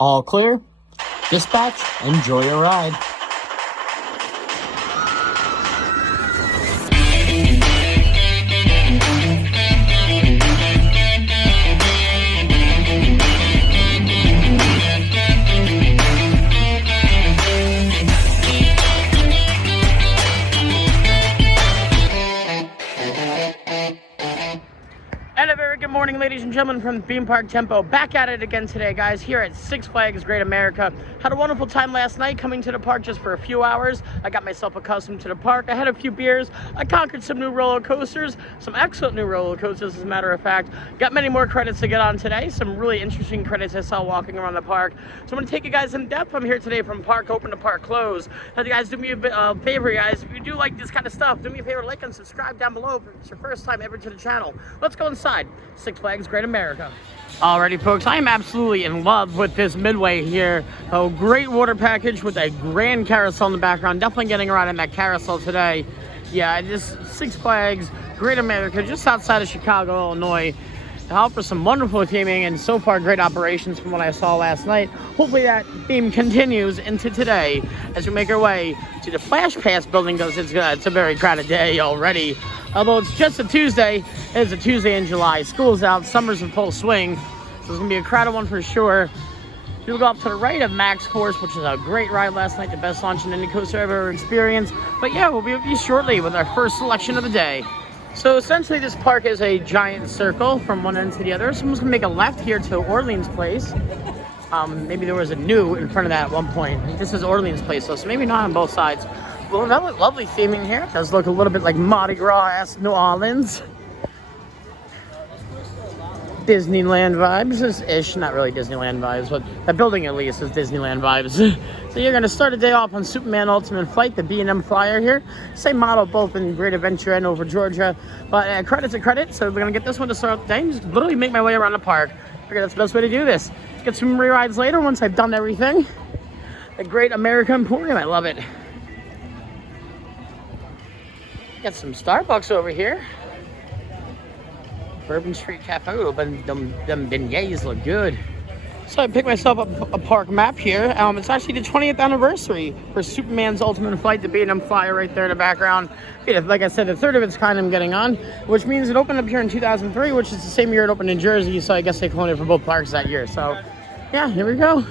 All clear. Dispatch, enjoy your ride. And a very good morning, ladies and gentlemen, from Theme Park Tempo. Back at it again today, guys, here at Six Flags Great America. Had a wonderful time last night coming to the park just for a few hours. I got myself accustomed to the park. I had a few beers. I conquered some new roller coasters, some excellent new roller coasters, as a matter of fact. Got many more credits to get on today. Some really interesting credits I saw walking around the park. So I'm going to take you guys in depth. I'm here today from park open to park close. Now, you guys, do me a favor, guys. If you do like this kind of stuff, do me a favor, like and subscribe down below if it's your first time ever to the channel. Let's go inside Six Flags Great America. Alrighty, folks, I am absolutely in love with this midway here. A great water package with a grand carousel in the background. Definitely getting around in that carousel today. Yeah, just Six Flags Great America, just outside of Chicago, Illinois. It offers some wonderful theming and so far great operations from what I saw last night. Hopefully that theme continues into today as we make our way to the Flash Pass building, because it's a very crowded day already. Although it's just a Tuesday, it is a Tuesday in July. School's out, summer's in full swing, so it's gonna be a crowded one for sure. You'll go up to the right of Max Force, which is a great ride last night, the best launch in any coaster I've ever experienced. But yeah, we'll be with you shortly with our first selection of the day. So essentially this park is a giant circle from one end to the other. Someone's gonna make a left here to Orleans Place. Maybe there was a new in front of that at one point. This is Orleans Place, so maybe not on both sides. Well, lovely theming here. It does look a little bit like Mardi Gras-esque New Orleans. Disneyland vibes-ish, not really Disneyland vibes, but the building at least is Disneyland vibes. So you're gonna start the day off on Superman Ultimate Flight, the B&M Flyer here. Same model both in Great Adventure and over Georgia, but credit's a credit, so we're gonna get this one to start the day and just literally make my way around the park. I figure that's the best way to do this. Get some re-rides later once I've done everything. The Great America Emporium, I love it. Got some Starbucks over here. Bourbon Street Cafe. Ooh, but them beignets look good. So I picked myself up a park map here. It's actually the 20th anniversary for Superman's Ultimate Flight, the B&M Flyer right there in the background. Yeah, like I said, the third of its kind I'm getting on, which means it opened up here in 2003, which is the same year it opened in Jersey, so I guess they cloned it for both parks that year. So, yeah, here we go.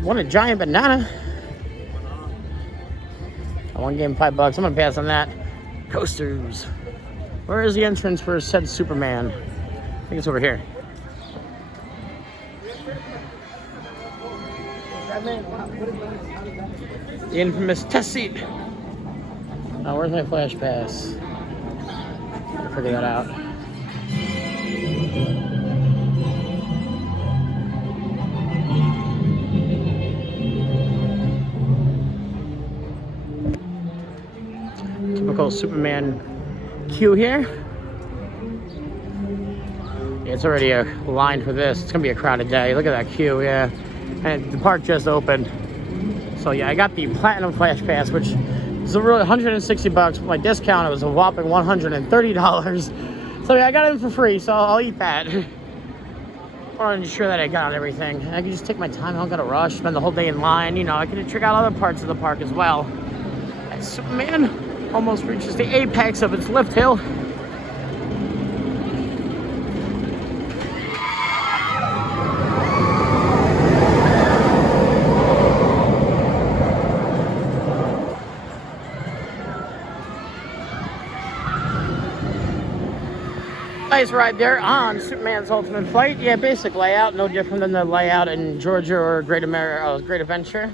What a giant banana. One game, $5. I'm gonna pass on that. Coasters. Where is the entrance for said Superman? I think it's over here. The infamous test seat. Oh, where's my Flash Pass? I'll figure that out. Typical Superman queue here. Yeah, it's already a line for this. It's gonna be a crowded day. Look at that queue, yeah. And the park just opened. So yeah, I got the Platinum Flash Pass, which is a really $160. With my discount, it was a whopping $130. So yeah, I got it in for free, so I'll eat that. I want to ensure that I got everything. I can just take my time. I don't gotta rush, spend the whole day in line. You know, I can check out other parts of the park as well. And Superman almost reaches the apex of its lift hill. Nice ride there on Superman's Ultimate Flight. Yeah, basic layout, no different than the layout in Georgia or Great Adventure.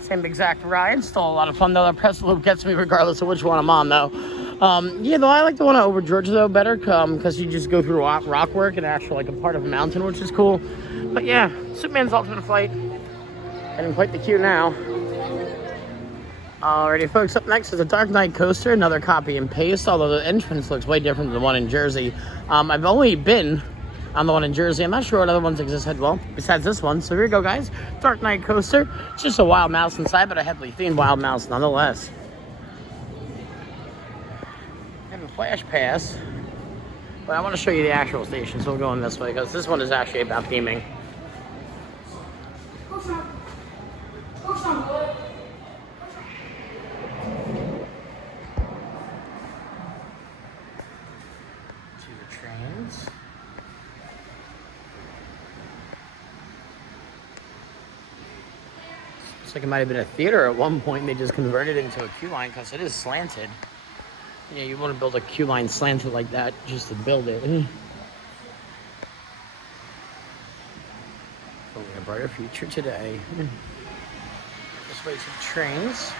Same exact ride. Still a lot of fun though. That press loop gets me regardless of which one I'm on though. Yeah, though I like the one over Georgia though better because you just go through rock work and actually like a part of a mountain, which is cool. But yeah, Superman's Ultimate Flight. Getting quite the queue now. Alrighty, folks, up next is a Dark Knight coaster, another copy and paste, although the entrance looks way different than the one in Jersey. I've only been on the one in Jersey. I'm not sure what other ones exist as well, besides this one. So here we go, guys. Dark Knight coaster. It's just a wild mouse inside, but a heavily themed wild mouse nonetheless. I have a Flash Pass, but I want to show you the actual station, so we'll go in this way, because this one is actually about theming. like it might have been a theater at one point. They just converted it into a queue line because it is slanted. Yeah, you want to build a queue line slanted like that just to build it. Building a brighter future today. This way some trains.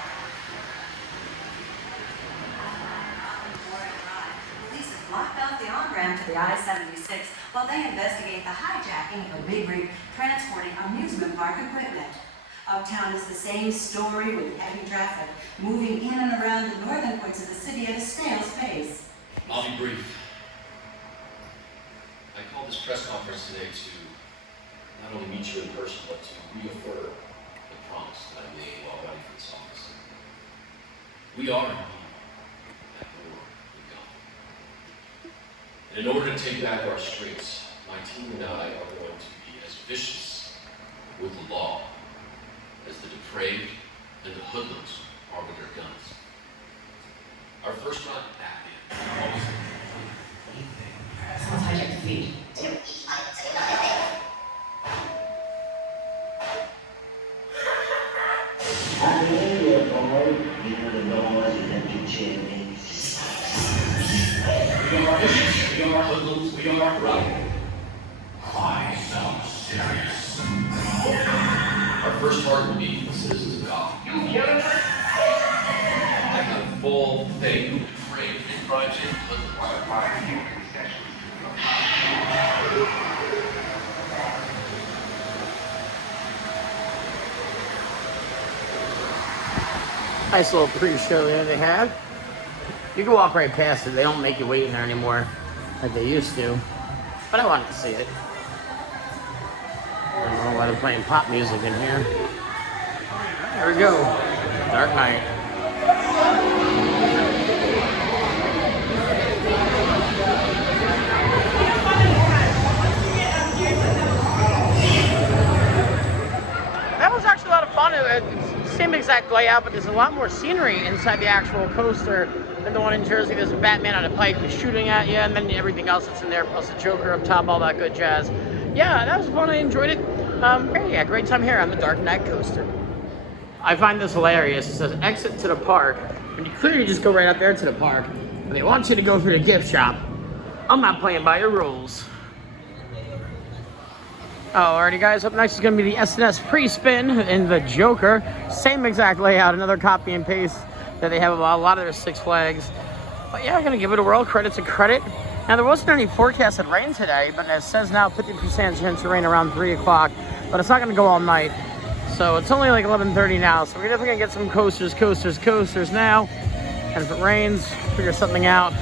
Police have blocked off the on-ramp to the I-76 while they investigate the hijacking of a big rig transporting amusement park equipment. Uptown is the same story with heavy traffic moving in and around the northern parts of the city at a snail's pace. I'll be brief. I called this press conference today to not only meet you in person, but to reaffirm the promise that I made while running for this office. We are indeed at war with God. And in order to take back our streets, my team and I are going to be as vicious with the law as the depraved and the hoodlums are with their guns. Our first run back in always Someone's hijacked the feed. We are hoodlums, we are right. Why so serious? Our first target will be the citizens of God. You kidding? I have full faith in depraved and grudging hoodlums. Nice little pre-show there they have. You can walk right past it. They don't make you wait in there anymore like they used to. But I wanted to see it. I don't know why they're playing pop music in here. There we go. Dark Knight. That was actually a lot of fun. It's the same exact layout, but there's a lot more scenery inside the actual coaster than the one in Jersey. There's a Batman on a bike who's shooting at you, and then everything else that's in there, plus the Joker up top, all that good jazz. Yeah, that was fun. I enjoyed it. Yeah, great time here on the Dark Knight coaster. I find this hilarious. It says exit to the park, and you clearly just go right out there to the park, and they want you to go through the gift shop. I'm not playing by your rules. Alrighty guys, up next is going to be the S&S pre-spin in the Joker. Same exact layout, another copy and paste that they have about a lot of their Six Flags. But yeah, I'm going to give it a whirl, credit to credit. Now there wasn't any forecasted rain today, but it says now 50% chance of rain around 3 o'clock. But it's not going to go all night. So it's only like 11:30 now, so we're definitely going to get some coasters now. And if it rains, figure something out.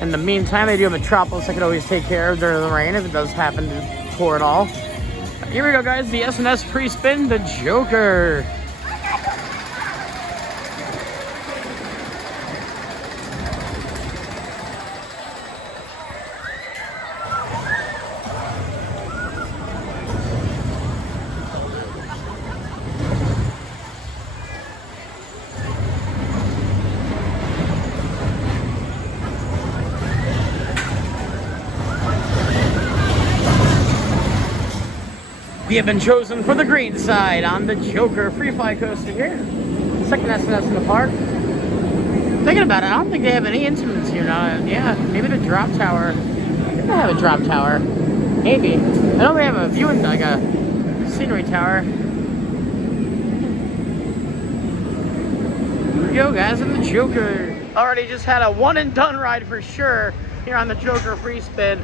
In the meantime, they do have Metropolis I could always take care of during the rain if it does happen to pour at all. Here we go guys, the S&S pre-spin, the Joker. We have been chosen for the green side on the Joker free fly coaster here. Second S&S in the park. Thinking about it, I don't think they have any instruments here now. Yeah, maybe the drop tower. I think they have a drop tower. Maybe. I know they have a viewing, like a scenery tower. Here we go, guys, on the Joker. Already just had a one and done ride for sure here on the Joker free spin.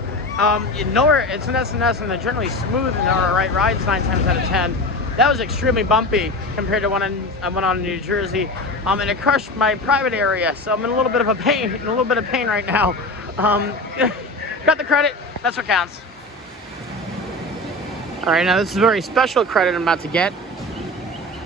You know, it's an S&S and they're generally smooth and they're right rides 9 times out of 10. That was extremely bumpy compared to one I went on in New Jersey. And it crushed my private area, so I'm in a little bit of pain right now. Got the credit, that's what counts. All right, now this is a very special credit I'm about to get.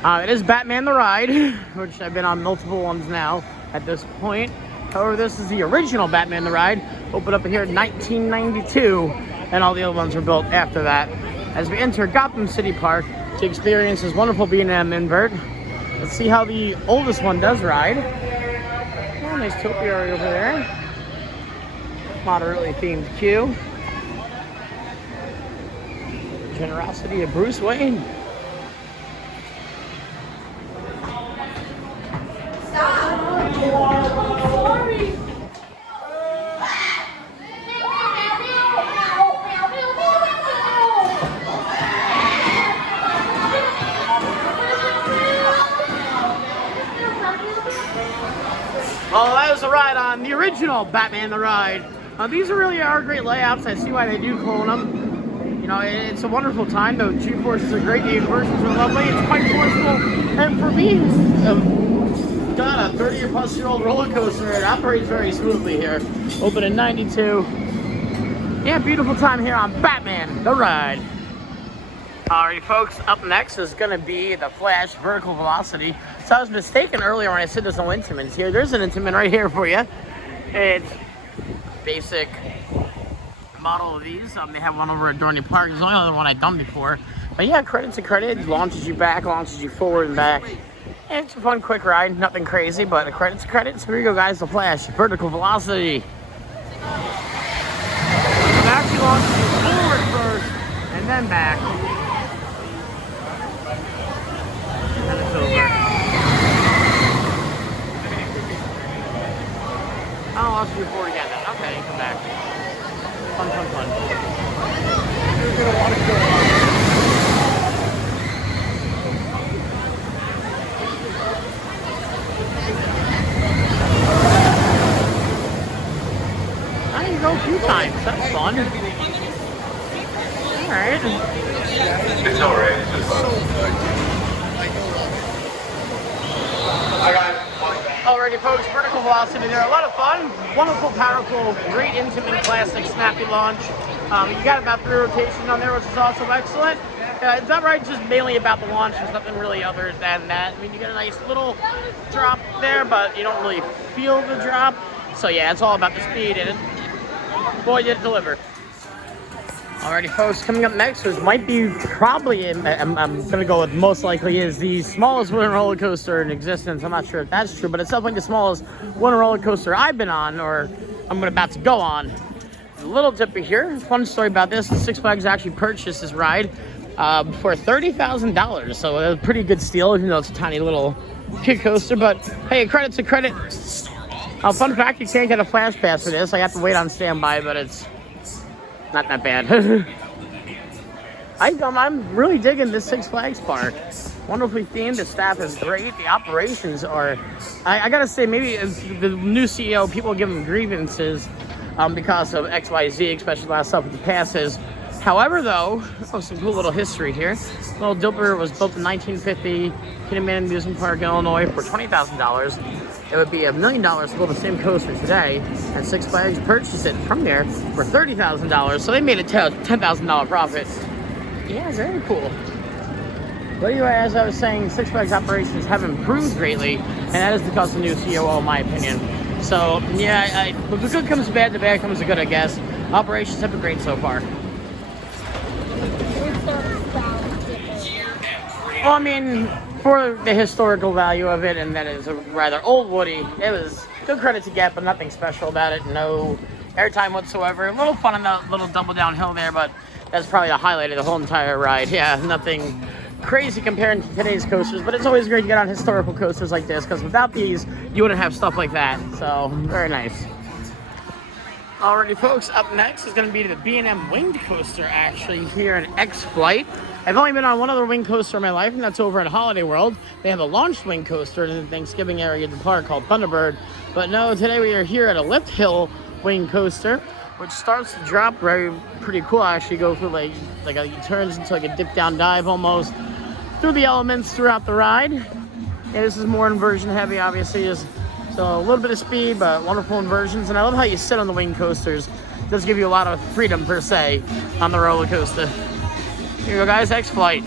It is Batman the Ride, which I've been on multiple ones now at this point. However, this is the original Batman the Ride, opened up here in 1992, and all the other ones were built after that. As we enter Gotham City Park to experience this wonderful B&M invert, let's see how the oldest one does ride. Oh, nice topiary over there. Moderately themed queue. Generosity of Bruce Wayne. Oh, that was a ride on the original Batman the Ride. These really are great layouts. I see why they do clone them. You know, it's a wonderful time. The G-forces are great. The inversions are lovely. It's quite forceful. And for being a 30-plus-year-old roller coaster, it operates very smoothly here. Open in '92. Yeah, beautiful time here on Batman the Ride. Alright folks, up next is going to be the Flash Vertical Velocity. So I was mistaken earlier when I said there's no Intamins here. There's an Intamin right here for you. It's basic model of these. They have one over at Dorney Park. There's the only other one I've done before. But yeah, credit to credit. It launches you back, launches you forward and back. And it's a fun, quick ride. Nothing crazy, but the credit to credit. So here you go, guys. The Flash Vertical Velocity. It actually launches you forward first and then back. And it's over. Oh, I'll see you forward again then. Okay, come back. Fun, fun, fun. You're gonna want to go on. I can go a few times. That's fun. Alright. It's alright. It's just fun. Alrighty folks, Vertical Velocity, they're a lot of fun, wonderful, powerful, great intimate, classic, snappy launch. You got about 3 rotations on there, which is also excellent. It's not right, just mainly about the launch. There's nothing really other than that. I mean, you get a nice little drop there, but you don't really feel the drop. So yeah, it's all about the speed, and boy, did it deliver. Alrighty folks, coming up next might be probably, I'm gonna go with most likely, is the smallest wooden roller coaster in existence. I'm not sure if that's true, but it's definitely the smallest wooden roller coaster I've been on, or I'm about to go on. A little tip here, fun story about this, Six Flags actually purchased this ride for $30,000, so a pretty good steal, even though it's a tiny little kid coaster, but hey, credit to credit. Fun fact, you can't get a flash pass for this. I have to wait on standby, but it's not that bad. I'm really digging this Six Flags park. Wonderfully themed. The staff is great. The operations are, I gotta say, maybe the new CEO, people give him grievances because of XYZ, especially last stuff with the passes. However, though, some cool little history here. Little Dilbert was built in 1950, Kidman Amusement Park, Illinois, for $20,000. It would be $1 million to build the same coaster today, and Six Flags purchased it from there for $30,000. So they made a $10,000 profit. Yeah, very cool. But anyway, as I was saying, Six Flags operations have improved greatly, and that is because of the new COO, in my opinion. So yeah, if the good comes to bad, the bad comes to good, I guess. Operations have been great so far. Well, I mean, for the historical value of it, and that is a rather old Woody, it was good credit to get, but nothing special about it. No airtime whatsoever. A little fun on that little double downhill there, but that's probably the highlight of the whole entire ride. Yeah, nothing crazy compared to today's coasters, but it's always great to get on historical coasters like this, because without these, you wouldn't have stuff like that. So, very nice. Alrighty folks, up next is going to be the B&M winged coaster, actually, here in X-Flight. I've only been on one other wing coaster in my life, and that's over at Holiday World. They have a launched wing coaster in the Thanksgiving area of the park called Thunderbird. But no, today we are here at a lift hill wing coaster, which starts to drop pretty cool. Actually go through it turns into like a dip down dive almost through the elements throughout the ride. Yeah, this is more inversion heavy, obviously. So a little bit of speed, but wonderful inversions. And I love how you sit on the wing coasters. It does give you a lot of freedom, per se, on the roller coaster. Here you go, guys, X-Flight.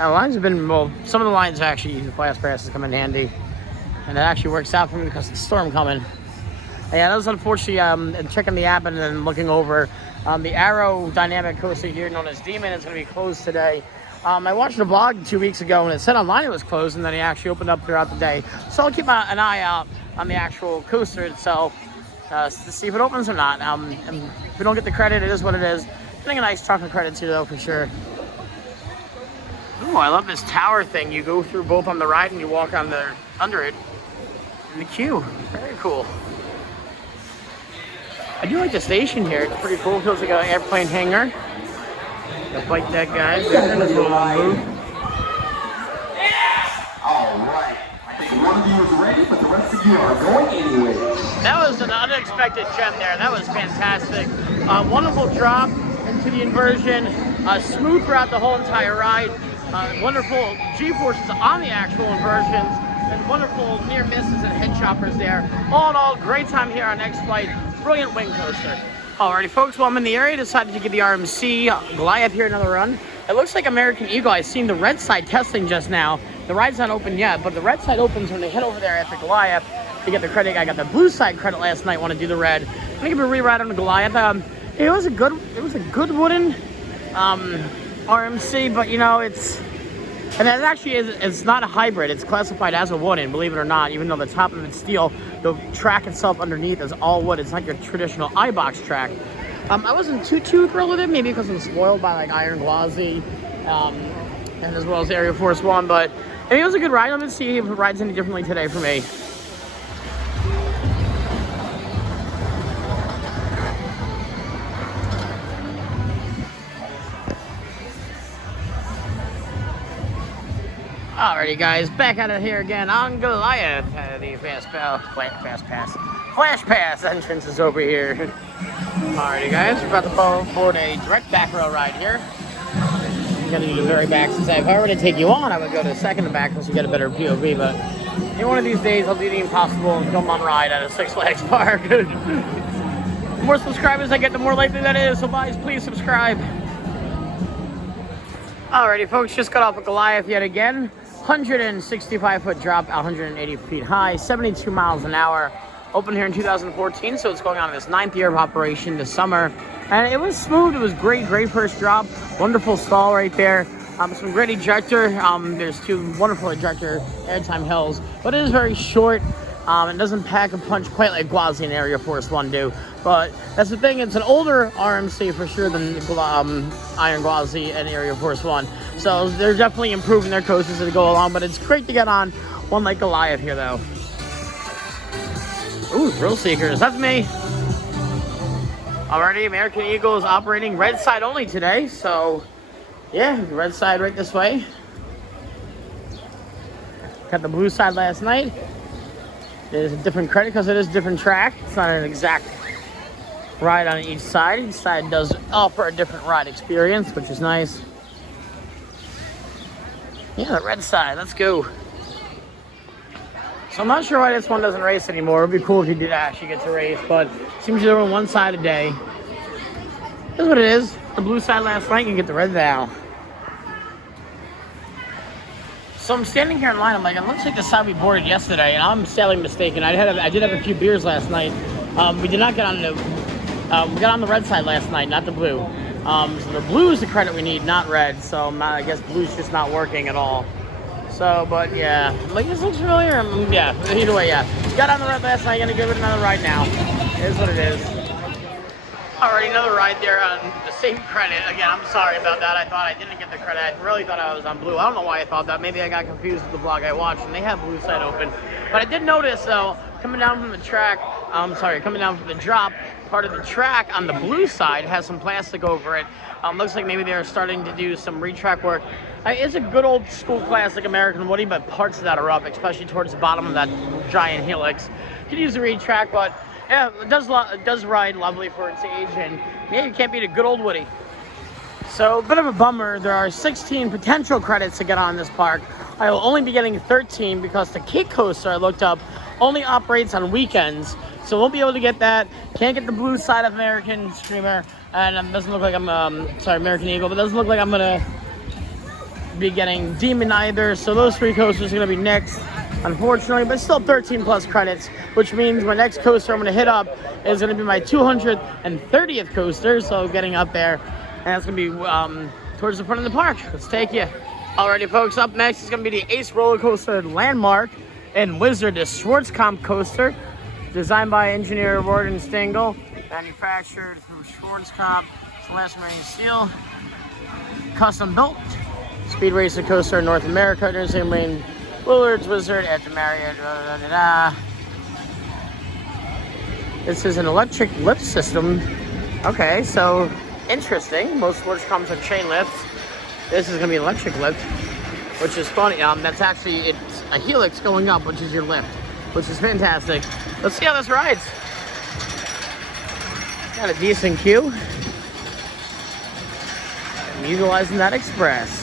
Lines have been, well, some of the lines actually, the flash passes come in handy. And it actually works out for me because of the storm coming. And yeah, that was unfortunately, checking the app and then looking over, the Arrow Dynamic Coaster here, known as Demon, is going to be closed today. I watched a vlog 2 weeks ago and it said online it was closed, and then it actually opened up throughout the day. So I'll keep an eye out on the actual coaster itself to see if it opens or not. And if we don't get the credit, it is what it is. Getting a nice chunk of credits here though, for sure. Ooh, I love this tower thing. You go through both on the ride and you walk on the under it in the queue. Very cool. I do like the station here. It's pretty cool. Feels like an airplane hangar. The flight deck guys. They're in this little booth. All right. I think one of you is ready, but the rest of you are going anyway. That was an unexpected gem there. That was fantastic. Wonderful drop into the inversion. Smooth throughout the whole entire ride. Wonderful G-forces on the actual inversions. And wonderful near misses and head choppers there. All in all, great time here on X-Flight. Brilliant wing coaster. Alrighty, folks, well, I'm in the area. Decided to give the RMC Goliath here another run. It looks like American Eagle. I've seen the red side testing just now. The ride's not open yet, but the red side opens when they head over there at the Goliath to get the credit. I got the blue side credit last night. Want to do the red? I'm gonna give a re-ride on the Goliath. It was a good wooden RMC, but you know and it actually it's not a hybrid. It's classified as a wooden, believe it or not. Even though the top of it's steel, the track itself underneath is all wood. It's like your traditional iBox track. I wasn't too thrilled with it, maybe because I'm spoiled by like Iron Glossy, and as well as Area Force One. But I mean, it was a good ride. Let me see if it rides any differently today for me. Alrighty, guys, back out of here again on Goliath. The Flash Pass entrance is over here. Alrighty, guys, we're about to board a direct back row ride here. I'm gonna do the very back, since if I were to take you on, I would go to the second to back, because you get a better POV. But in one of these days, I'll do the impossible and film on ride at a Six Flags park. The more subscribers I get, the more likely that is. So, guys, please subscribe. Alrighty, folks, just got off of Goliath yet again. 165-foot drop, 180 feet high, 72 miles an hour. Opened here in 2014, so it's going on its 9th year of operation this summer. And it was smooth. It was great first drop. Wonderful stall right there. Some great ejector. There's 2 wonderful ejector airtime hills, but it is very short. It doesn't pack a punch quite like Glossy and Area Force One do. But that's the thing, it's an older RMC for sure than Iron Glossy and Area Force One. So they're definitely improving their coasters as they go along, but it's great to get on one like Goliath here though. Ooh, Thrill Seekers, that's me. Already, American Eagle is operating red side only today, so yeah, red side right this way. Got the blue side last night. There's a different credit because it is a different track. It's not an exact ride on each side. Each side does offer a different ride experience, which is nice. Yeah, the red side, let's go. So I'm not sure why this one doesn't race anymore. It'd be cool if you did actually get to race, but it seems you're on one side a day. That's what it is. The blue side last night, you get the red now. So I'm standing here in line, I'm like, it looks like the side we boarded yesterday, and I'm sadly mistaken. I did have a few beers last night. We did not get on we got on the red side last night, not the blue. So the blue is the credit we need, not red. So I guess blue's just not working at all. So, but yeah, like this looks familiar. Yeah, either way, yeah. Got on the red last night, gonna give it another ride now. It is what it is. Alright, another ride there on the same credit. Again, I'm sorry about that. I thought I didn't get the credit. I really thought I was on blue. I don't know why I thought that. Maybe I got confused with the vlog I watched, and they have blue side open. But I did notice, though, coming down from the track, coming down from the drop, part of the track on the blue side has some plastic over it. Looks like maybe they're starting to do some retrack work. It's a good old school classic American Woody, but parts of that are up, especially towards the bottom of that giant helix. Could use a retrack, but yeah, it does ride lovely for its age, and maybe you can't beat a good old Woody. So, a bit of a bummer. There are 16 potential credits to get on this park. I will only be getting 13 because the Cape Coaster I looked up only operates on weekends, so won't be able to get that. Can't get the blue side of American Streamer, and it doesn't look like I'm American Eagle, but it doesn't look like I'm gonna be getting Demon either. So those 3 coasters are gonna be next, unfortunately, but still 13 plus credits, which means my next coaster I'm gonna hit up is gonna be my 230th coaster, so getting up there, and that's gonna be towards the front of the park. Let's take you. Alrighty, folks, up next is going to be the Ace roller coaster landmark and Wizard, the Schwarzkopf coaster, designed by engineer Warden Stengel, manufactured through Schwarzkopf, elastomeric steel, custom built. Speed racer coaster in North America, Nursing Lane, Willard's Wizard at the Marriott. This is an electric lift system. Okay, so interesting. Most Schwarzkopfs are chain lifts. This is going to be electric lift, which is funny. That's actually, it's a helix going up, which is your lift, which is fantastic. Let's see how this rides. Got a decent queue. I'm utilizing that express.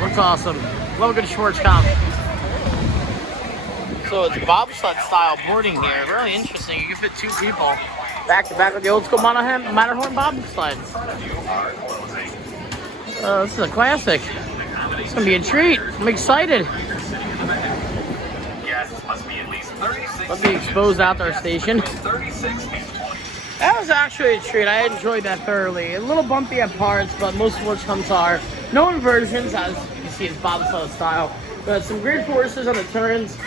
Looks awesome. Love a good Schwarzkopf. So it's bobsled style boarding here. Really interesting. You can fit 2 people back to back with the old school Matterhorn bobsleds. This is a classic. It's gonna be a treat. I'm excited. Let me expose outdoor station. That was actually a treat. I enjoyed that thoroughly. A little bumpy at parts, but most Schwarzkopfs are. No inversions, as you can see, it's bobsled style. But some great forces on the turns.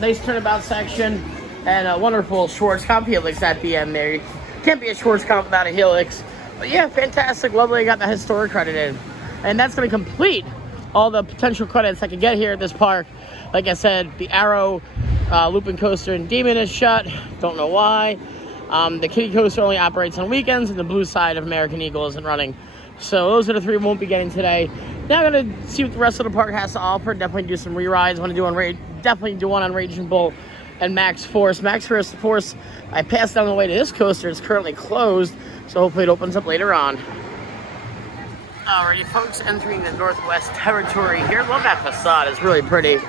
Nice turnabout section, and a wonderful Schwarzkopf helix at the end there. Can't be a Schwarzkopf without a helix. But yeah, fantastic. Lovely. I got the historic credit in. And that's going to complete all the potential credits I could get here at this park. Like I said, the Arrow looping coaster in Demon is shut. Don't know why. The Kitty coaster only operates on weekends, and the blue side of American Eagle isn't running. So those are the 3 we won't be getting today. Now I'm going to see what the rest of the park has to offer. Definitely do some re-rides. Definitely do one on Raging Bull and Max Force. Max Force, I passed down the way to this coaster. It's currently closed, so hopefully it opens up later on. Alrighty, folks, entering the Northwest Territory here. Love that facade. It's really pretty.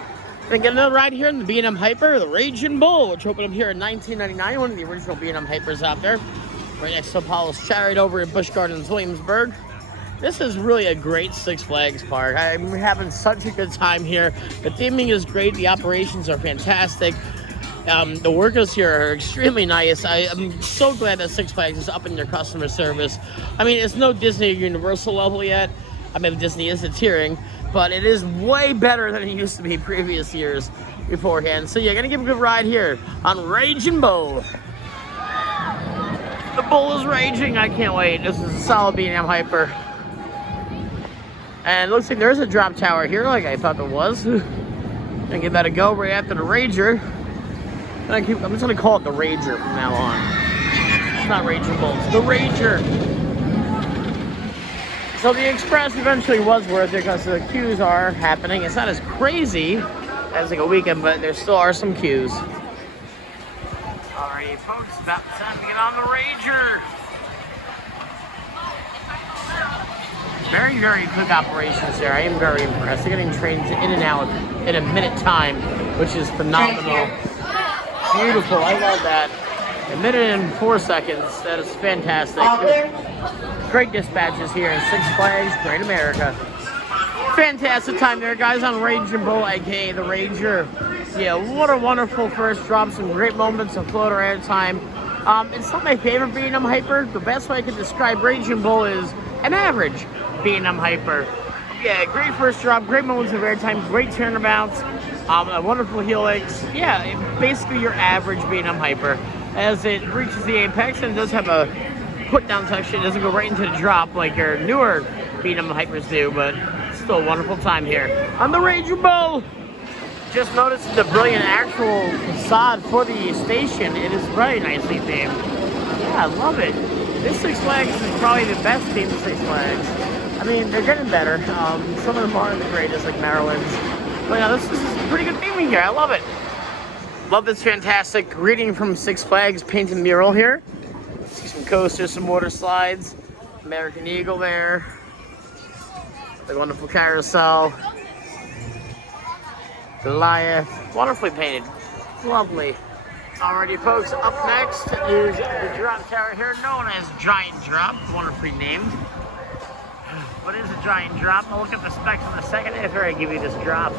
Gonna get another ride here in the B&M Hyper, the Raging Bull, which opened up here in 1999. One of the original B&M Hypers out there. Right next to Apollo's Chariot over at Busch Gardens, Williamsburg. This is really a great Six Flags park. I'm having such a good time here. The theming is great. The operations are fantastic. The workers here are extremely nice. I'm so glad that Six Flags is upping their customer service. I mean, it's no Disney or Universal level yet. I mean, Disney is a tiering, but it is way better than it used to be previous years beforehand. So yeah, gonna give a good ride here on Raging Bull. The bull is raging. I can't wait. This is a solid B&M Hyper. And it looks like there's a drop tower here, like I thought there was. Gonna give that a go right after the Rager. And I'm just gonna call it the Rager from now on. It's not Raging Bull, it's the Rager. So the Express eventually was worth it because the queues are happening. It's not as crazy as like a weekend, but there still are some queues. Alrighty, folks, about time to get on the Rager. Very, very quick operations there. I am very impressed. They're getting trains in and out in a minute time, which is phenomenal. Beautiful. I love that. 1 minute and 4 seconds. That is fantastic. Great dispatches here in Six Flags Great America. Fantastic time there, guys, on Raging Bull, aka the Rager. Yeah, what a wonderful first drop. Some great moments of floater airtime. It's not my favorite B&M Hyper. The best way I could describe Raging Bull is an average B&M Hyper. Yeah, great first drop, great moments of airtime, great turnabouts, a wonderful helix. Yeah, basically your average B&M Hyper. As it reaches the apex, and it does have a put-down section, it doesn't go right into the drop like your newer B&M Hypers do, but still a wonderful time here on the Raging Bull. Just noticed the brilliant actual facade for the station. It is very nicely themed. Yeah, I love it. This Six Flags is probably the best themed Six Flags. I mean, they're getting better. Some of them aren't the greatest, like Maryland's. But yeah, this is pretty good theming here. I love it. Love this fantastic greeting from Six Flags painted mural here. See some coasters, some water slides. American Eagle there. The wonderful Carousel. Goliath. Wonderfully painted. Lovely. Alrighty, folks, up next is the drop tower here, known as Giant Drop, wonderfully named. What is a giant drop? I'll look at the specs in a second after I give you this drop.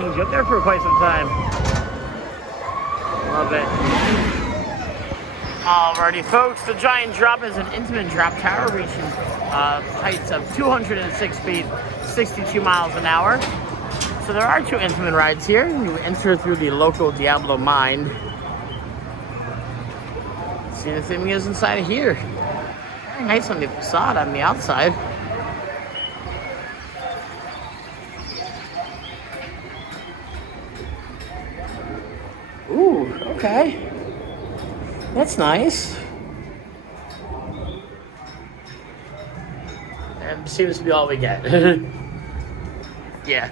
He's up there for quite some time. Love it. Alrighty, folks, the Giant Drop is an intimate drop tower reaching heights of 206 feet, 62 miles an hour. So there are 2 intimate rides here. You enter through the local Diablo mine. See the thing is inside of here. Very nice on the facade on the outside. Ooh, okay. That's nice. That seems to be all we get. Yeah.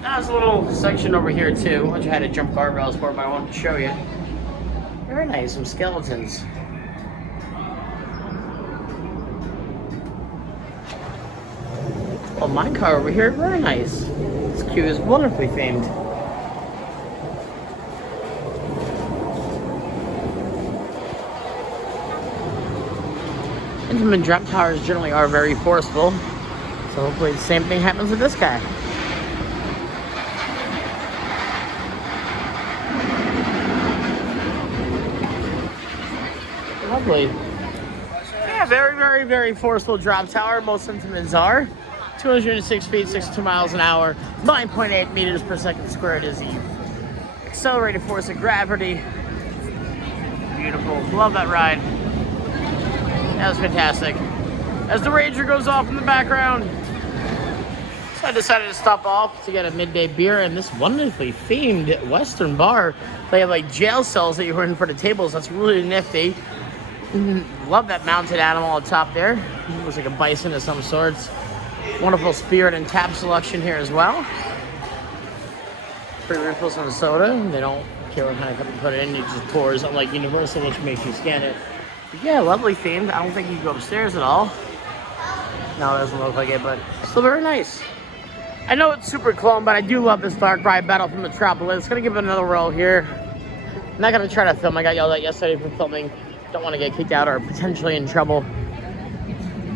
There's a little section over here too, which I had to jump guardrails for, but I wanted to show you. Very nice, some skeletons. Oh, my car over here, very nice. This queue is wonderfully themed. Intimate drop towers generally are very forceful, so hopefully the same thing happens with this guy. Lovely. Yeah, very forceful drop tower. Most intimates are. 206 feet, 62 miles an hour, 9.8 meters per second squared is the accelerated force of gravity. Beautiful. Love that ride. That was fantastic. As the Ranger goes off in the background, so I decided to stop off to get a midday beer in this wonderfully themed Western bar. They have like jail cells that you're in for the tables. That's really nifty. Love that mounted animal on top there. It looks like a bison of some sorts. Wonderful spirit and tap selection here as well. Free refills on soda. They don't care what kind of cup you put it in. It just pours, unlike Universal, which makes you scan it. But yeah, lovely themed. I don't think you can go upstairs at all. No, it doesn't look like it, but still very nice. I know it's super clone, but I do love this dark ride battle from Metropolis. Gonna give it another roll here. I'm not gonna try to film. I got yelled at yesterday for filming. Don't want to get kicked out or potentially in trouble.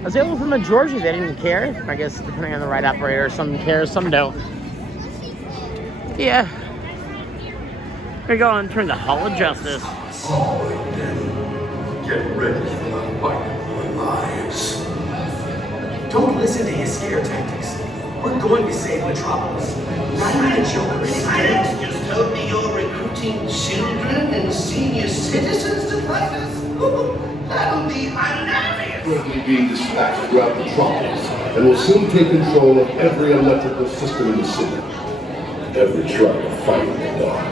I was able to film in Georgia. They didn't care. I guess depending on the ride operator, some care, some don't. Yeah. We're going to turn the Hall of Justice. All right, then. Get ready for the fight of our lives. Don't listen to his scare tactics. We're going to save Metropolis. Not even a joke or anything. Just told me you're recruiting children and senior citizens to fight us? That'll be hilarious! Currently being dispatched throughout Metropolis and will soon take control of every electrical system in the city. Every try to fight in the dark.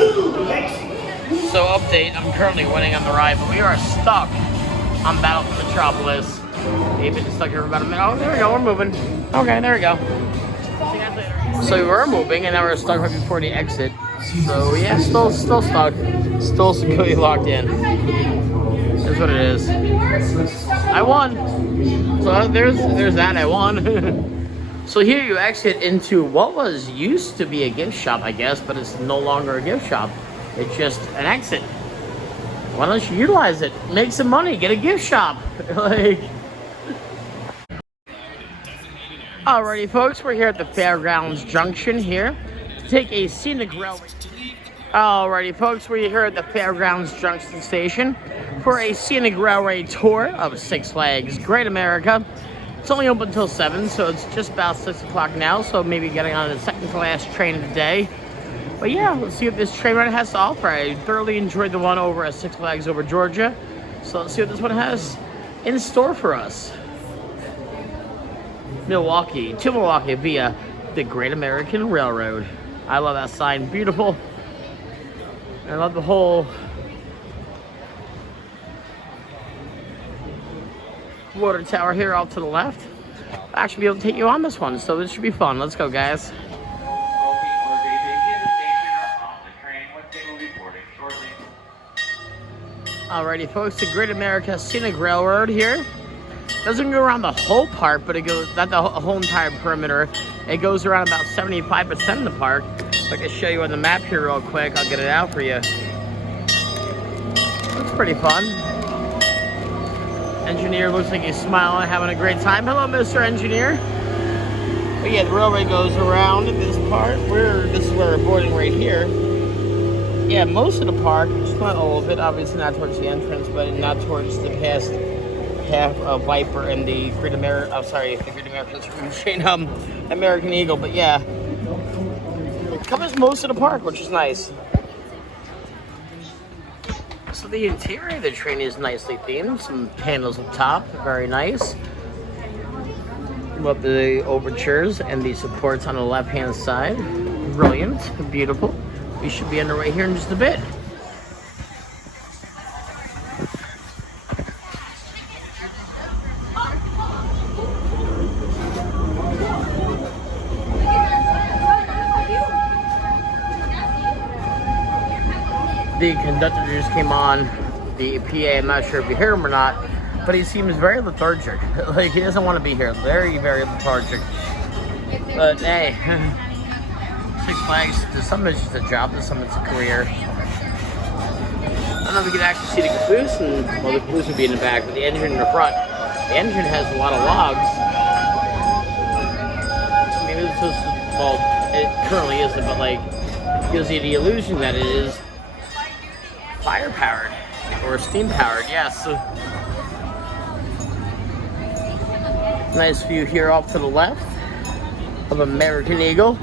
Ooh, Lexi! So update, I'm currently winning on the ride, but we are stuck on Battle for Metropolis. They've been stuck here for about a minute. Oh, there we go, we're moving. Okay, there we go. So we were moving, and now we're stuck right before the exit. So yeah, still stuck. Still securely locked in. That's what it is. I won. So there's that, I won. So here you exit into what was used to be a gift shop, I guess, but it's no longer a gift shop. It's just an exit. Why don't you utilize it? Make some money, get a gift shop. Like. Alrighty, folks, we're here at the Fairgrounds Junction here to take a Scenic Railway. Alrighty, folks, we're here at the Fairgrounds Junction Station for a Scenic Railway tour of Six Flags Great America. It's only open until 7, so it's just about 6 o'clock now, so maybe getting on the second to last train of the day. But yeah, let's see what this train ride has to offer. I thoroughly enjoyed the one over at Six Flags over Georgia, so let's see what this one has in store for us. Milwaukee to Milwaukee via the Great American Railroad. I love that sign, beautiful. I love the whole water tower here off to the left. I'll actually be able to take you on this one, so this should be fun. Let's go, guys. The train with people reporting shortly. Alrighty, folks, the Great America Scenic Railroad here. Doesn't go around the whole park, but it goes, not the whole entire perimeter. It goes around about 75% of the park. If I can show you on the map here real quick, I'll get it out for you. Looks pretty fun. Engineer looks like he's smiling, having a great time. Hello, Mr. Engineer. But yeah, the railway goes around this part. This is where we're boarding right here. Yeah, most of the park, just not all of it, obviously not towards the entrance, but not towards the past half of Viper and the Great America, the Great American Chain, American Eagle, but yeah. It covers most of the park, which is nice. So the interior of the train is nicely themed, some panels up top, very nice. Love the overtures and the supports on the left-hand side. Brilliant, beautiful. We should be underway here in just a bit. The conductor just came on, the PA, I'm not sure if you hear him or not, but he seems very lethargic. Like, he doesn't want to be here. Very, very lethargic. But hey, Six Flags, to some it's just a job, to some it's a career. I don't know if you can actually see the caboose, and well, the caboose would be in the back, but the engine in the front. The engine has a lot of logs. I mean, it's just, well, it currently isn't, but like, it gives you the illusion that it is fire powered or steam powered, yes. Nice view here off to the left of American Eagle.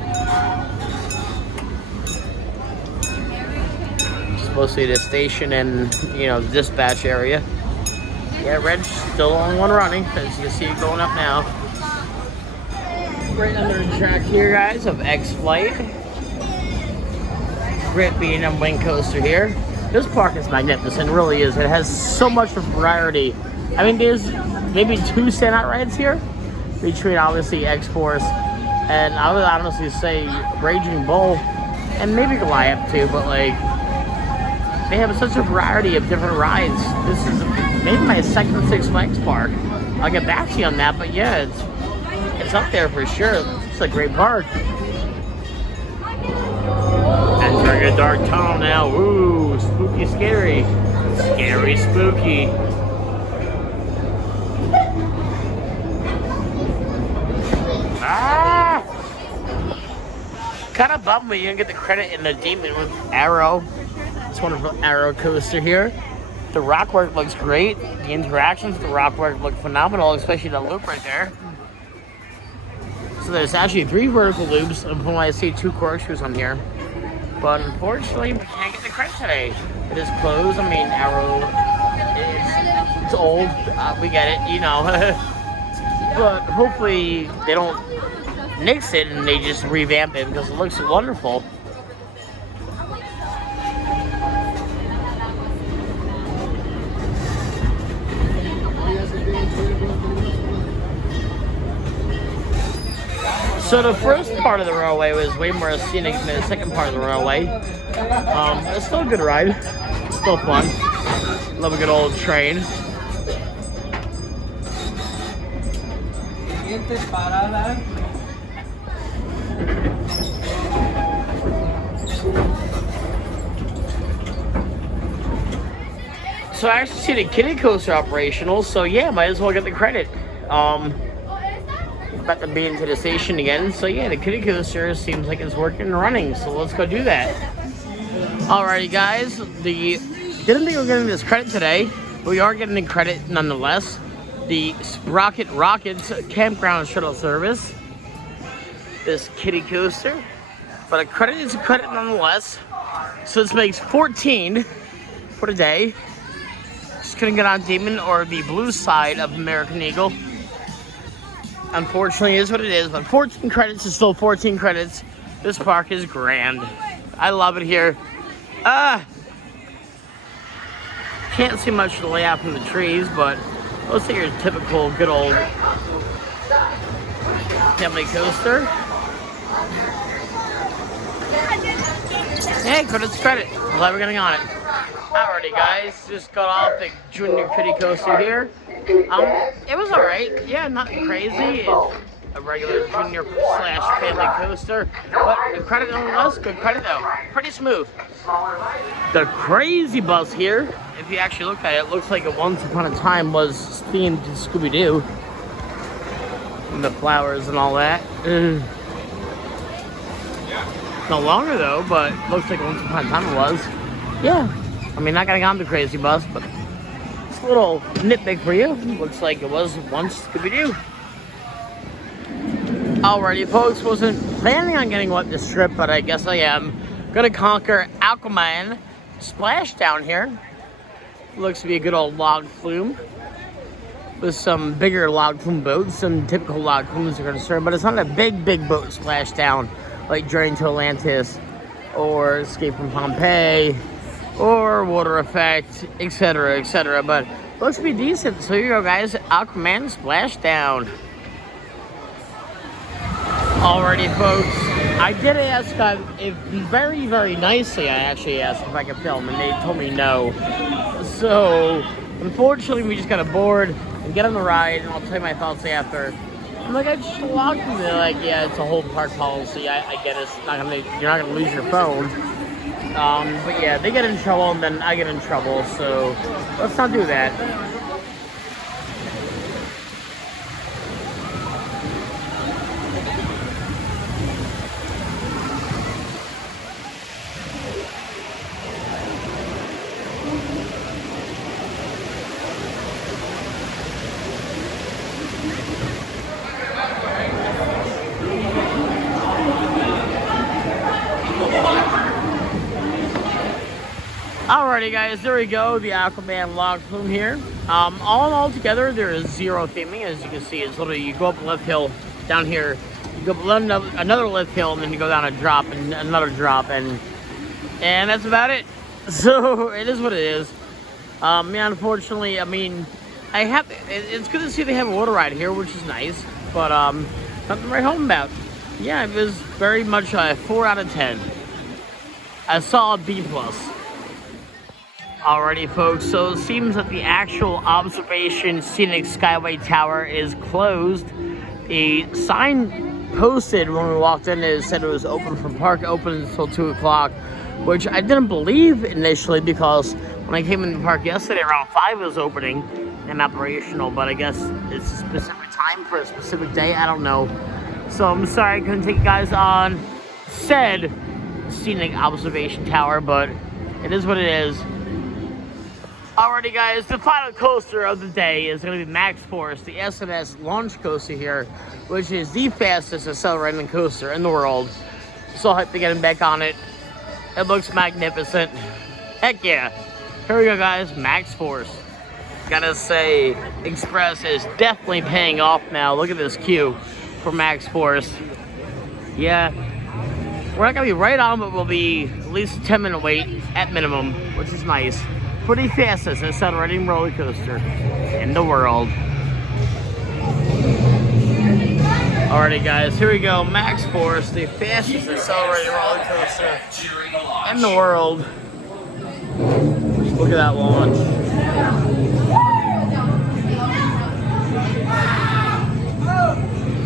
Mostly the station and, you know, the dispatch area. Yeah, Red's still on one running, as you can see it going up now. Right under the track here, guys, of X-Flight. Great being a wing coaster here. This park is magnificent, it really is. It has so much variety. I mean, there's maybe 2 standout rides here, between obviously X-Force and I would honestly say Raging Bull and maybe Goliath too, but like, they have such a variety of different rides. This is maybe my second Six Flags park. I'll get back to you on that, but yeah, it's up there for sure. It's a great park. Entering a dark tunnel now. Ooh, spooky, scary. Scary, spooky. Ah! Kind of bummed me you didn't get the credit in the Demon with Arrow. This wonderful Arrow coaster here. The rock work looks great. The interactions with the rock work look phenomenal, especially the loop right there. So there's actually 3 vertical loops, and from what I see 2 corkscrews on here. But unfortunately, we can't get the credit today. It is closed. I mean, Arrow, it's old. We get it, you know. But hopefully they don't nix it and they just revamp it because it looks wonderful. So the first part of the railway was way more scenic than the second part of the railway. It's still a good ride. It's still fun. Love a good old train. So I actually see the kiddie coaster operational, so yeah, might as well get the credit. About to be into the station again, so yeah, the kiddie coaster seems like it's working and running, so let's go do that. Alrighty guys, didn't think we were getting this credit today, but we are getting the credit nonetheless. The Sprocket Rockets campground shuttle service, this kiddie coaster, but a credit is a credit nonetheless. So this makes 14 for the day. Just couldn't get on Demon or the blue side of American Eagle. Unfortunately, it is what it is, but 14 credits is still 14 credits. This park is grand. I love it here. Can't see much of the layout from the trees, but let's say your typical good old family coaster. Hey, credit's credit. I'm glad we're getting on it. Alrighty guys, just got off the junior kiddie coaster here. It was alright. Yeah, not crazy. It's a regular junior slash family coaster. But the credit nonetheless, good credit though. Pretty smooth. The crazy bus here, if you actually look at it, looks like it once upon a time was themed to Scooby-Doo. And the flowers and all that. No longer though, but looks like once upon a time it was. Yeah. I mean, not gonna go on the crazy bus, but it's a little nitpick for you. Looks like it was once Scooby-Doo. Alrighty, folks, wasn't planning on getting wet this trip, but I guess I am. Gonna conquer Aquaman Splashdown here. Looks to be a good old log flume with some bigger log flume boats and typical log flumes are concerned, but it's not a big boat splashdown like Journey to Atlantis or Escape from Pompeii or Water Effect, etc., but looks to be decent. So here you go, guys, Aquaman Splashdown. Alrighty, folks, I did ask if very, very nicely, I actually asked if I could film, and they told me no. So, unfortunately, we just got aboard and get on the ride, and I'll tell you my thoughts after. I'm like, I just logged in. They're like, yeah, it's a whole park policy. I get it. You're not gonna lose your phone. But yeah, they get in trouble and then I get in trouble, so let's not do that. Alrighty guys, there we go, the Aquaman log flume here. All in all together, there is zero theming. As you can see, it's literally, you go up a lift hill down here, you go up another lift hill, and then you go down a drop and another drop, and that's about it. So it is what it is. Yeah, unfortunately, I mean, it's good to see they have a water ride here, which is nice, but nothing to write home about. Yeah, it was very much a 4 out of 10. A solid B+. Alrighty, folks, so it seems that the actual observation Scenic Skyway Tower is closed. The sign posted when we walked in, it said it was open from park, open until 2 o'clock, which I didn't believe initially because when I came in the park yesterday around 5 it was opening and operational, but I guess it's a specific time for a specific day, I don't know. So I'm sorry I couldn't take you guys on said Scenic Observation Tower, but it is what it is. Alrighty guys, the final coaster of the day is going to be Max Force, the SNS launch coaster here, which is the fastest accelerating coaster in the world. So hyped to get him back on it. It looks magnificent. Heck yeah. Here we go guys, Max Force. Gotta say, Express is definitely paying off now. Look at this queue for Max Force. Yeah, we're not gonna be right on, but we'll be at least a 10-minute wait at minimum, which is nice. For the fastest accelerating roller coaster in the world. Alrighty guys, here we go. Max Force, the fastest accelerating roller coaster in the world. Look at that launch.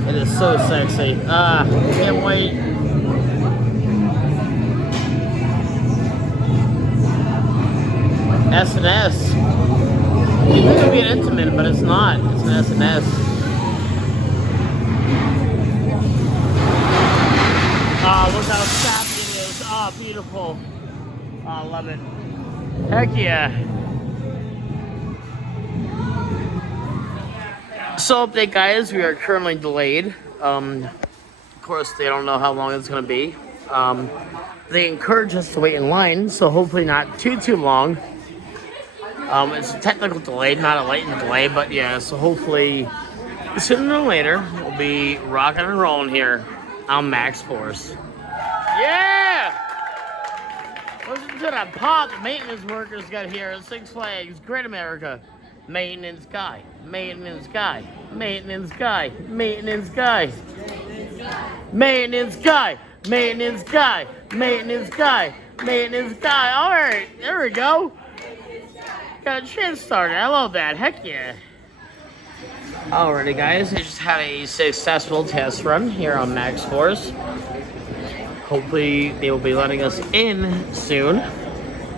It is so sexy. Can't wait. SNS. You think it would be an Intamin, but it's not. It's an SNS. Look how sappy it is. Oh, beautiful. Oh, I love it. Heck yeah. So update guys, we are currently delayed. Of course, they don't know how long it's going to be. They encourage us to wait in line, so hopefully not too long. It's a technical delay, not a latent delay, but yeah, so hopefully sooner or later we'll be rocking and rolling here on Max Force. Yeah! Listen to that pop the maintenance workers got here at Six Flags, Great America. Maintenance guy, maintenance guy, maintenance guy, maintenance guy, maintenance guy, maintenance guy, maintenance guy, maintenance guy. All right, there we go. Got a chance started. I love that. Heck yeah. Alrighty, guys. I just had a successful test run here on Max Force. Hopefully, they will be letting us in soon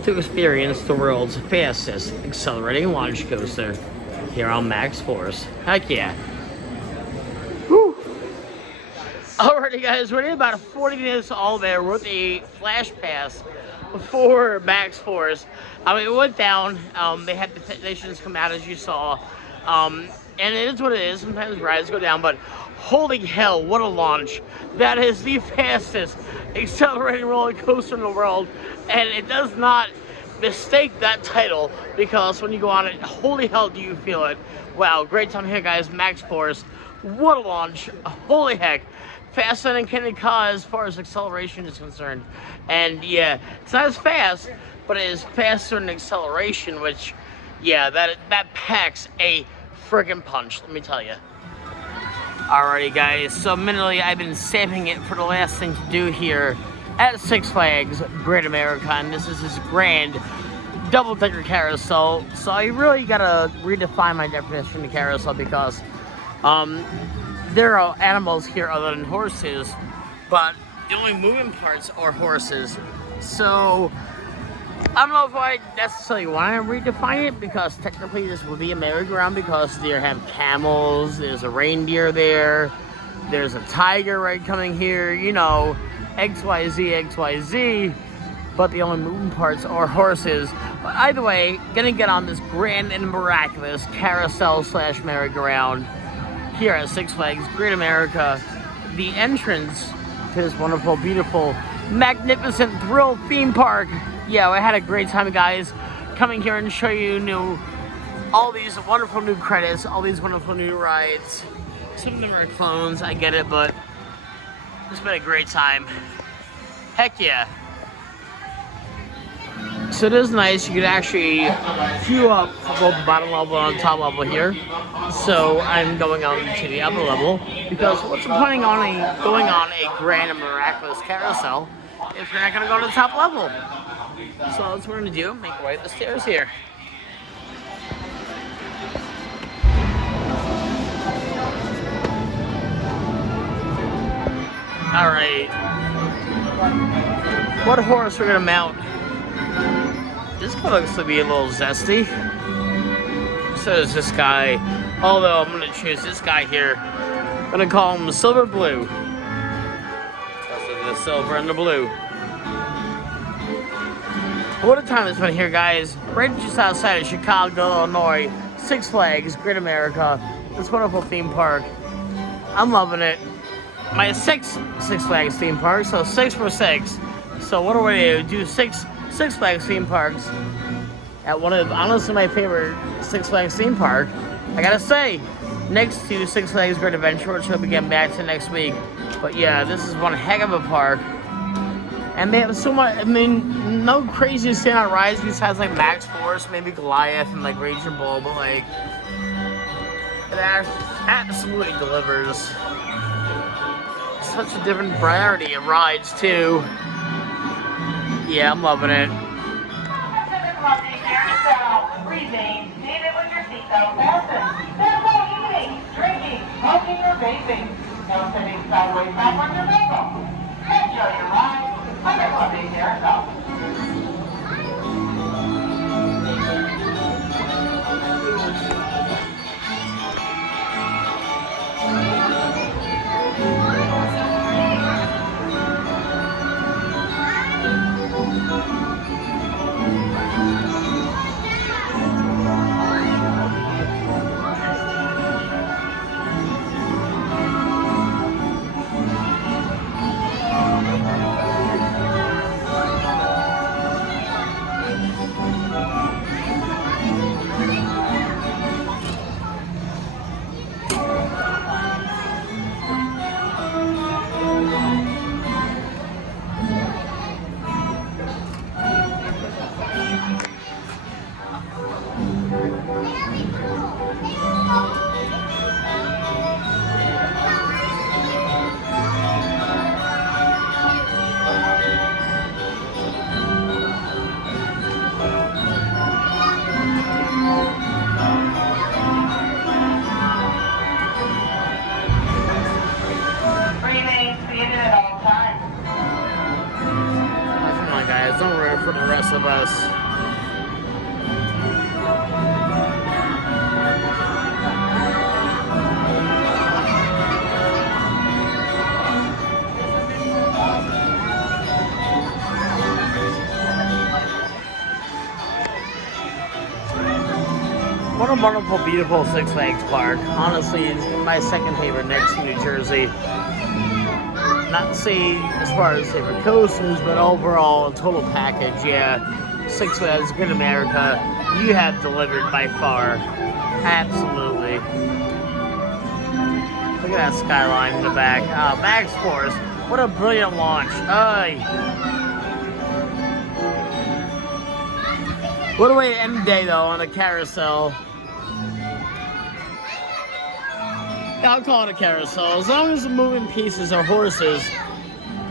to experience the world's fastest accelerating launch coaster here on Max Force. Heck yeah. Whew. Alrighty, guys. We're in about 40 minutes all there with a flash pass for Max Force. I mean, it went down. They had the technicians come out, as you saw. And it is what it is. Sometimes rides go down, but holy hell, what a launch. That is the fastest accelerating roller coaster in the world. And it does not mistake that title, because when you go on it, holy hell, do you feel it. Wow, great time here, guys. Max Force. What a launch. Holy heck. Faster than Kenny Ka as far as acceleration is concerned. And yeah, it's not as fast, but it is faster than acceleration, which, yeah, that packs a friggin' punch, let me tell you. Alrighty, guys, so minutely I've been saving it for the last thing to do here at Six Flags Great America, and this is his grand double-decker carousel. So I really gotta redefine my definition of carousel, because there are animals here other than horses, but the only moving parts are horses. So I don't know if I necessarily want to redefine it, because technically this will be a merry-go-round, because there have camels, there's a reindeer there, there's a tiger right coming here, you know, XYZ, XYZ, but the only moving parts are horses. But either way, gonna get on this grand and miraculous carousel slash merry-go-round here at Six Flags Great America. The entrance to this wonderful, beautiful, magnificent thrill theme park. Yeah, I had a great time, guys, coming here and show you all these wonderful new credits, all these wonderful new rides. Some of them are clones, I get it, but it's been a great time. Heck yeah. So it is nice, you can actually queue up for both the bottom level and top level here. So I'm going on to the upper level, because what's the point on going on a grand and miraculous carousel if you're not going to go to the top level? So that's what we're going to do, make our way up the stairs here. Alright. What horse we're going to mount? This guy looks to be a little zesty. So is this guy. Although I'm going to choose this guy here. I'm going to call him Silver Blue. Because of the silver and the blue. What a time it's been here, guys. Right just outside of Chicago, Illinois. Six Flags Great America. This wonderful theme park. I'm loving it. My sixth Six Flags theme park, so 6 for 6. So what do we do? Six Flags theme parks at one of, honestly, my favorite Six Flags theme park. I gotta say, next to Six Flags Great Adventure, which we'll be getting back to next week. But yeah, this is one heck of a park. And they have so much, I mean, no crazy standout rides besides like Max Force, maybe Goliath and like Raging Bull, but like, it absolutely delivers. Such a different variety of rides too. Yeah, I'm loving it. Breathing, leave it with your seatbelt fastened. There's no eating, drinking, smoking, or vaping. No sitting sideways back on your vehicle. Enjoy your ride. Have a lovely carousel. on, guys. Don't ruin it for the rest of us. What a wonderful, beautiful Six Flags Park. Honestly, it's my second favorite next to New Jersey. Not to say as far as favorite coasters, but overall, total package, yeah. Six Flags, Great America, you have delivered by far. Absolutely. Look at that skyline in the back. Max Force, what a brilliant launch. What a way to end the day, though, on a carousel. I'll call it a carousel. As long as the moving pieces are horses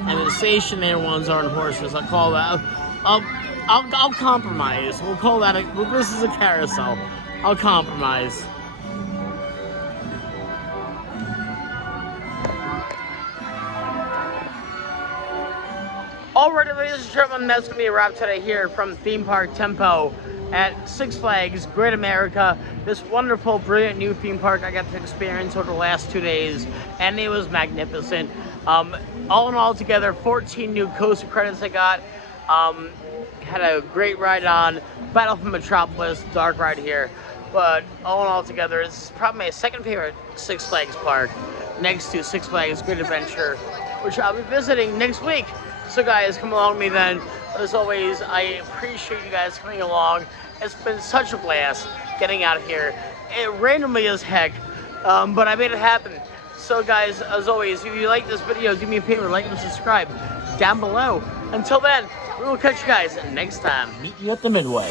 and the stationary ones aren't horses, I'll call that. I'll compromise. We'll call that this is a carousel. I'll compromise. Alrighty, ladies and gentlemen, that's going to be a wrap today here from Theme Park Tempo at Six Flags Great America. This wonderful, brilliant new theme park I got to experience over the last 2 days, and it was magnificent. All in all together, 14 new coaster credits I got. Had a great ride on Battle for Metropolis, dark ride here. But all in all together, this is probably my second favorite Six Flags park, next to Six Flags Great Adventure, which I'll be visiting next week. So guys, come along with me then. As always, I appreciate you guys coming along. It's been such a blast getting out here. It randomly as heck, but I made it happen. So guys, as always, if you like this video, do me a favor, like and subscribe down below. Until then, we will catch you guys next time. Meet you at the Midway.